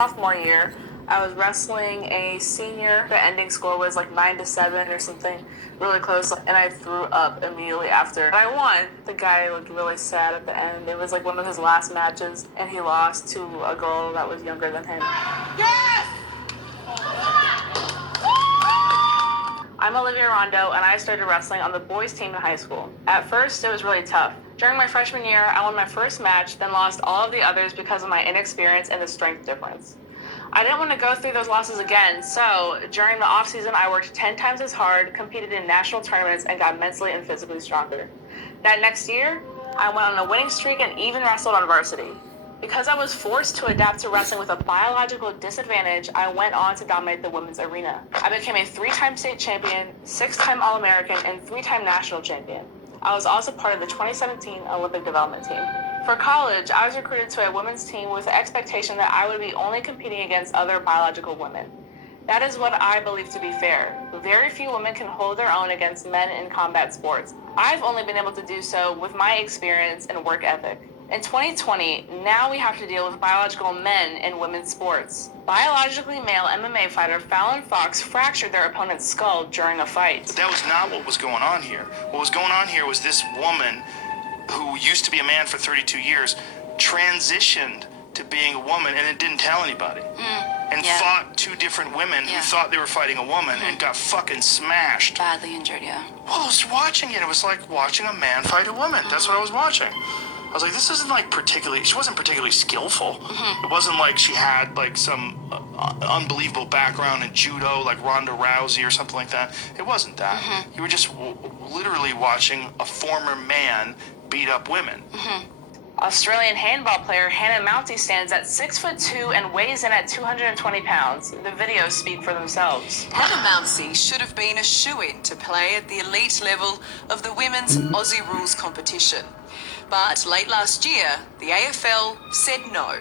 Sophomore year, I was wrestling a senior. The ending score was like 9-7 or something, really close, and I threw up immediately after. I won. The guy looked really sad at the end. It was like one of his last matches, and he lost to a girl that was younger than him. Yes! I'm Olivia Rondo, and I started wrestling on the boys' team in high school. At first, it was really tough. During my freshman year, I won my first match, then lost all of the others because of my inexperience and the strength difference. I didn't want to go through those losses again, so during the off-season, I worked 10 times as hard, competed in national tournaments, and got mentally and physically stronger. That next year, I went on a winning streak and even wrestled on varsity. Because I was forced to adapt to wrestling with a biological disadvantage, I went on to dominate the women's arena. I became a 3-time state champion, 6-time All-American, and 3-time national champion. I was also part of the 2017 Olympic development team. For college, I was recruited to a women's team with the expectation that I would be only competing against other biological women. That is what I believe to be fair. Very few women can hold their own against men in combat sports. I've only been able to do so with my experience and work ethic. In 2020, now we have to deal with biological men in women's sports. Biologically male MMA fighter Fallon Fox fractured their opponent's skull during a fight. But that was not what was going on here. What was going on here was this woman who used to be a man for 32 years transitioned to being a woman and it didn't tell anybody. Fought two different women who thought they were fighting a woman and got fucking smashed. Badly injured, yeah. Well, I was watching it. It was like watching a man fight a woman. That's what I was watching. I was like, this isn't like she wasn't particularly skillful. It wasn't like she had like some unbelievable background in judo, like Ronda Rousey or something like that. It wasn't that. You were just literally watching a former man beat up women. Australian handball player Hannah Mounty stands at 6'2" and weighs in at 220 pounds. The videos speak for themselves. Hannah Mounty should have been a shoo-in to play at the elite level of the women's Aussie Rules competition. But late last year, the AFL said no,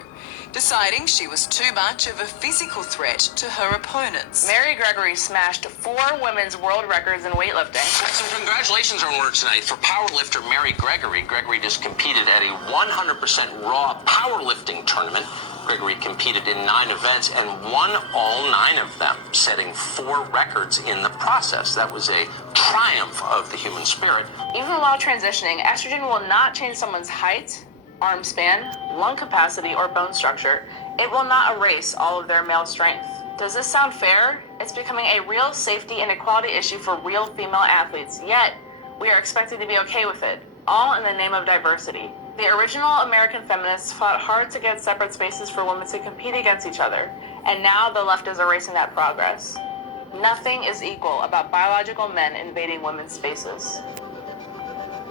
deciding she was too much of a physical threat to her opponents. Mary Gregory smashed 4 women's world records in weightlifting. Some congratulations are in order tonight for powerlifter Mary Gregory. Gregory just competed at a 100% raw powerlifting tournament. Gregory competed in 9 events and won all 9 of them, setting 4 records in the process. That was a triumph of the human spirit. Even while transitioning, estrogen will not change someone's height, arm span, lung capacity, or bone structure. It will not erase all of their male strength. Does this sound fair? It's becoming a real safety and equality issue for real female athletes, yet we are expected to be okay with it, all in the name of diversity. The original American feminists fought hard to get separate spaces for women to compete against each other, and now the left is erasing that progress. Nothing is equal about biological men invading women's spaces.